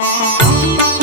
Oh.